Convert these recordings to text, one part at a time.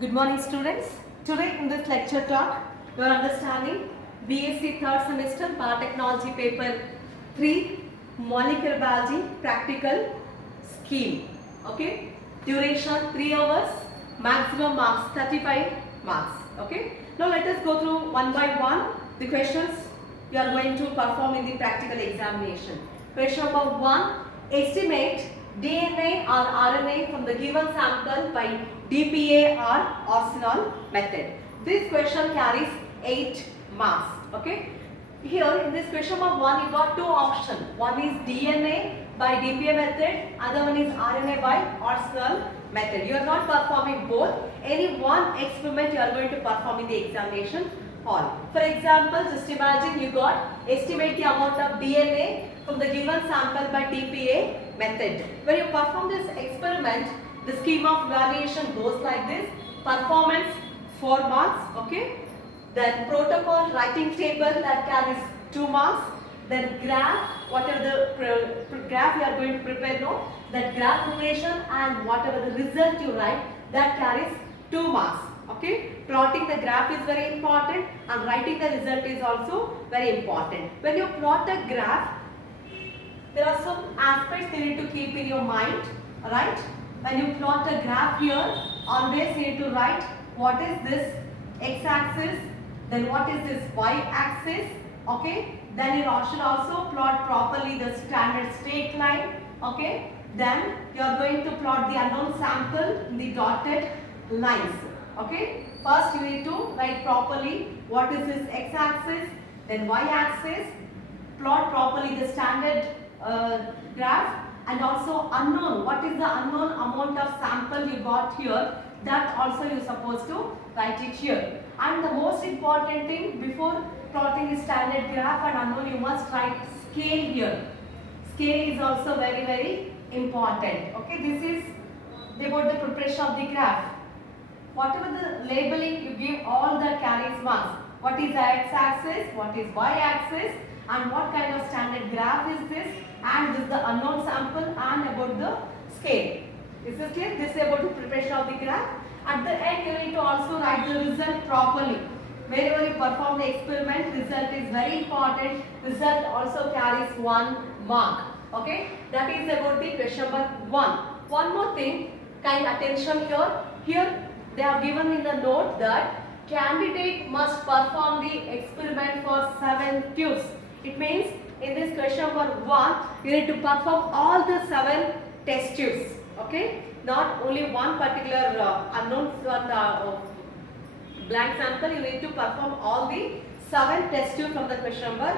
Good morning students. Today in this lecture talk, you are understanding BSc 3rd semester Biotechnology paper 3 Molecular Biology Practical Scheme. Okay. Duration 3 hours, maximum marks 35 marks. Okay. Now let us go through one by one the questions you are going to perform in the practical examination. Question number 1. Estimate DNA or RNA from the given sample by DPA or Arsenal method. This question carries 8 marks. Okay. Here in this question number 1, you got two options. One is DNA by DPA method, other one is RNA by Arsenal method. You are not performing both. Any one experiment you are going to perform in the examination hall. For example, just imagine you got estimate the amount of DNA from the given sample by DPA method. When you perform this experiment, the scheme of evaluation goes like this. Performance 4 marks, okay. Then protocol writing table that carries 2 marks. Then graph, whatever the graph you are going to prepare now, that graph preparation and whatever the result you write, that carries 2 marks. Okay, plotting the graph is very important and writing the result is also very important. When you plot a graph, there are some aspects you need to keep in your mind, right? When you plot a graph here, always you need to write what is this x-axis, then what is this y-axis, okay? Then you should also plot properly the standard straight line, okay? Then you are going to plot the unknown sample in the dotted lines, okay? First you need to write properly what is this x-axis, then y-axis, plot properly the standard graph, and also unknown, what is the unknown amount of sample you got here, that also you are supposed to write it here. And the most important thing, before plotting the standard graph and unknown, you must write scale here. Scale is also very important. Okay, this is about the preparation of the graph. Whatever the labeling you give, all that carries marks. What is the x-axis, what is y-axis, and what kind of standard graph is this, and this is the unknown sample, and about the scale. Is this clear? This is about the preparation of the graph. At the end, you need to also write the result properly. Wherever you perform the experiment, result is very important. Result also carries 1 mark. Okay, that is about the question number 1. One more thing, kind attention here. Here they have given in the note that candidate must perform the experiment for 7 tubes. It means in this question number 1, you need to perform all the 7 test tubes. Okay, not only one particular unknown blank sample. You need to perform all the 7 test tubes from the question number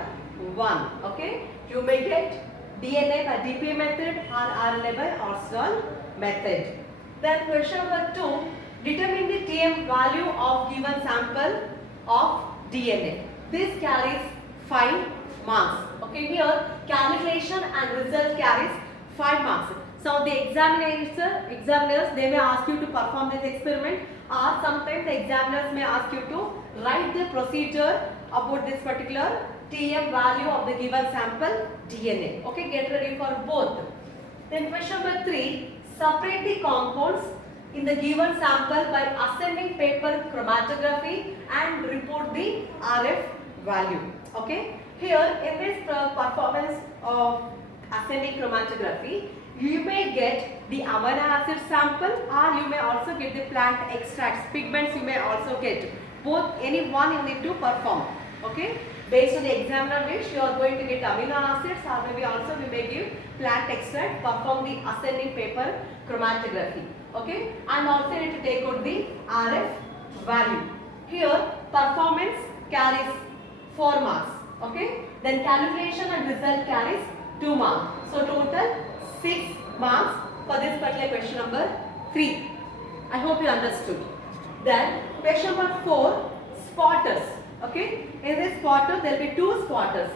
1. Okay, you may get DNA by DPA method or RNA by Arsenal method. Then question number 2, determine the TM value of given sample of DNA. This carries 5 marks. Okay, here calculation and result carries 5 marks. So the examiners, they may ask you to perform this experiment, or sometimes the examiners may ask you to write the procedure about this particular TM value of the given sample DNA. Okay, get ready for both. Then question number 3, separate the compounds in the given sample by ascending paper chromatography and report the RF value. Okay, here in this performance of ascending chromatography, you may get the amino acid sample, or you may also get the plant extracts, pigments you may also get. Both, any one you need to perform. Okay, based on the examiner wish, you are going to get amino acids, or maybe also we may give plant extract. Perform the ascending paper chromatography. Okay, and also you need to take out the RF value. Here performance carries 4 marks. Okay, then calculation and result carries 2 marks. So total 6 marks for this particular question number 3. I hope you understood. Then question number 4, spotters. Okay, in this spotter there will be 2 spotters,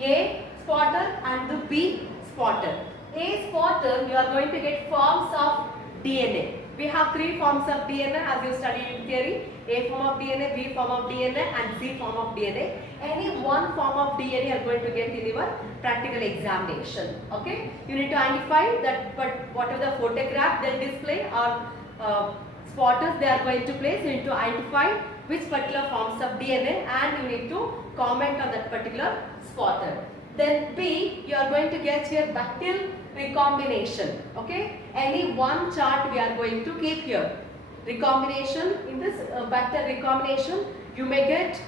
A spotter and the B spotter. A spotter, you are going to get forms of DNA. We have 3 forms of DNA as you studied in theory. A form of DNA, B form of DNA and C form of DNA. Any one form of DNA you are going to get in your practical examination. Okay, you need to identify that, but whatever the photograph they display or spotters they are going to place. You need to identify which particular forms of DNA and you need to comment on that particular spotter. Then B, you are going to get here bacterial recombination. Okay, any one chart we are going to keep here. Recombination, in this bacterial recombination, you may get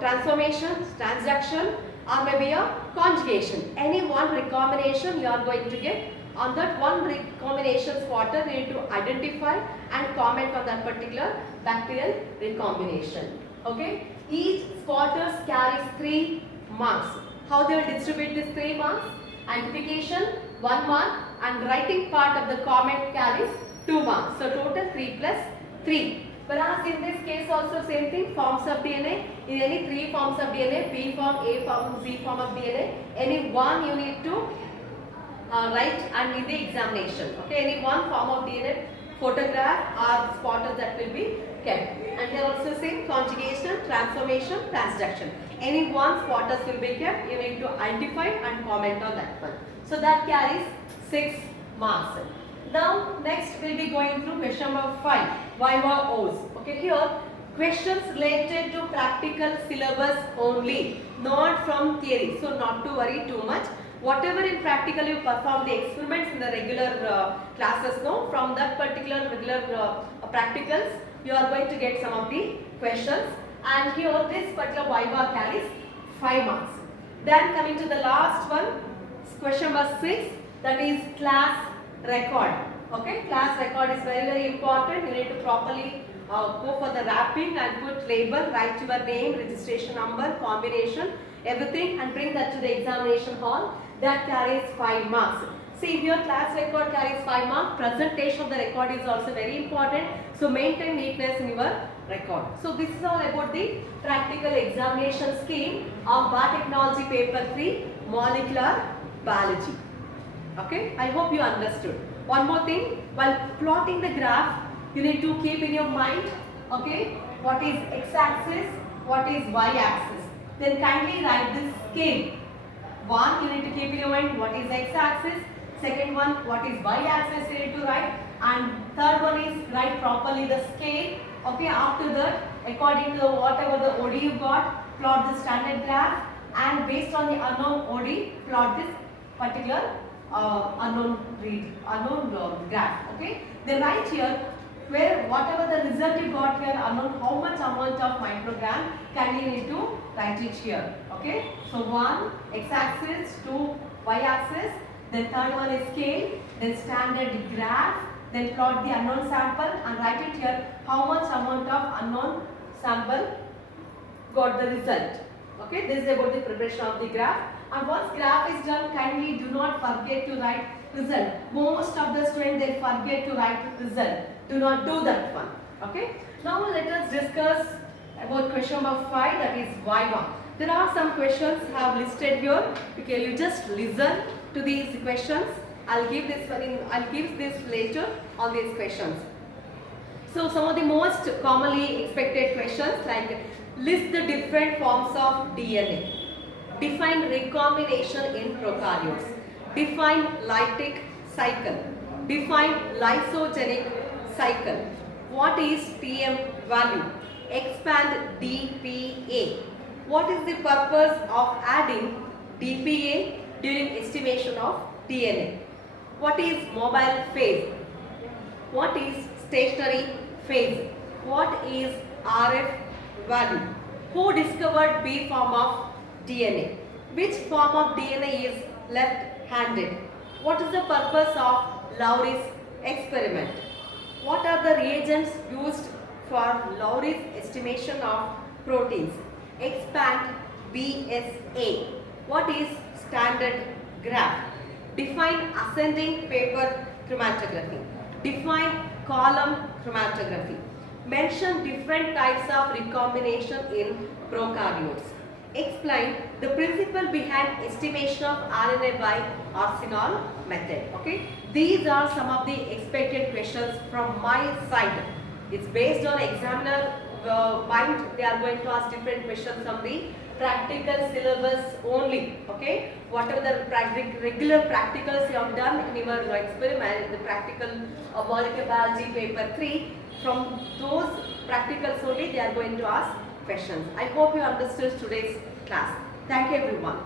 transformation, transduction, or maybe a conjugation. Any one recombination you are going to get. On that one recombination spotter, you need to identify and comment on that particular bacterial recombination. Okay, each spotter carries 3 marks. How they will distribute these 3 marks? Identification 1 mark and writing part of the comment carries 2 marks. So total 3 plus 3. Whereas in this case also same thing, forms of DNA. In any 3 forms of DNA, B form, A form, Z form of DNA, any one you need to write and in the examination. Okay, any one form of DNA photograph or spotter that will be kept. And here also same conjugation, transformation, transduction. Any one spotters will be kept. You need to identify and comment on that one. So that carries 6 marks. Now next we will be going through question number 5, Viva O's. Okay, here questions related to practical syllabus only, not from theory. So not to worry too much. Whatever in practical you perform the experiments in the regular classes, no, from that particular regular practicals, you are going to get some of the questions. And here this particular Viva carries 5 marks. Then coming to the last one, question number 6, that is class record. Okay, class record is very important. You need to properly go for the wrapping and put label, write your name, registration number, combination, everything and bring that to the examination hall. That carries 5 marks. See, if your class record carries 5 marks, presentation of the record is also very important. So maintain neatness in your record. So this is all about the practical examination scheme of Biotechnology paper 3, Molecular Biology. Okay, I hope you understood. One more thing, while plotting the graph, you need to keep in your mind, okay, what is x-axis, what is y-axis. Then kindly write this scale. One, you need to keep in your mind what is x-axis. Second one, what is y-axis you need to write. And third one is write properly the scale. Okay, after that, according to whatever the OD you got, plot the standard graph. And based on the unknown OD, plot this particular unknown graph. Okay, then write here where whatever the result you got here unknown, how much amount of microgram can you need to write it here. Okay, so 1 x-axis, 2 y-axis, then third one is scale, then standard graph, then plot the unknown sample and write it here how much amount of unknown sample got the result. Okay, this is about the preparation of the graph. And once graph is done, kindly do not forget to write result. Most of the students they forget to write result. Do not do that one. Okay. Now let us discuss about question number 5, that is Viva. There are some questions I have listed here. Okay, you just listen to these questions. I'll give this later on these questions. So some of the most commonly expected questions like list the different forms of DNA. Define recombination in prokaryotes. Define Lytic cycle. Define Lysogenic cycle. What is TM value? Expand DPA. What is the purpose of adding DPA during estimation of DNA? What is mobile phase? What is stationary phase? What is RF value? Who discovered B form of DNA? Which form of DNA is left-handed? What is the purpose of Lowry's experiment? What are the reagents used for Lowry's estimation of proteins? Expand BSA. What is standard graph? Define ascending paper chromatography. Define column chromatography. Mention different types of recombination in prokaryotes. Explain the principle behind estimation of RNA by arsenal method. Okay, these are some of the expected questions from my side. It's based on examiner mind. They are going to ask different questions from the practical syllabus only. Okay, whatever the regular practicals you have done in your experiment, the practical molecular biology paper 3, from those practicals only they are going to ask questions. I hope you understood today's class. Thank you everyone.